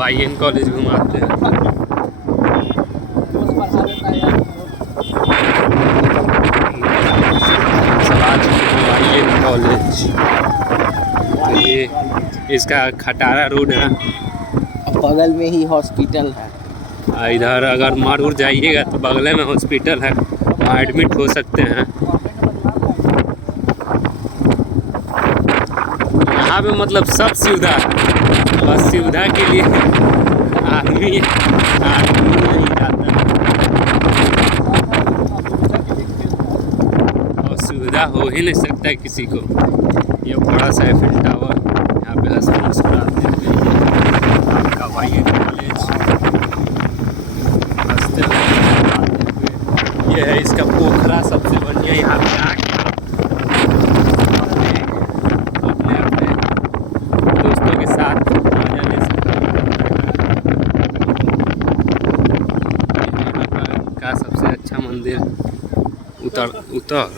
YN college घुमाते हैं। YN college तो ये इसका खटारा रोड है, बगल में ही हॉस्पिटल है। इधर अगर मारूर जाइएगा तो बगल में हॉस्पिटल है, वहाँ एडमिट हो सकते हैं। यहाँ पे मतलब सब सुविधा है, बस सुविधा के लिए आदमी नहीं जाता है और सुविधा हो ही नहीं सकता है किसी को। ये बड़ा सा एफिल टावर, यहाँ पे हंसते मुस्कुराते हुए आपका YN कॉलेज, हंसते मुस्कुराते हुए। ये है इसका पोखरा, सबसे बढ़िया। यहाँ पे आके अपने अपने दोस्तों के साथ मजा ले सकते हैं। का सबसे अच्छा मंदिर उत्तर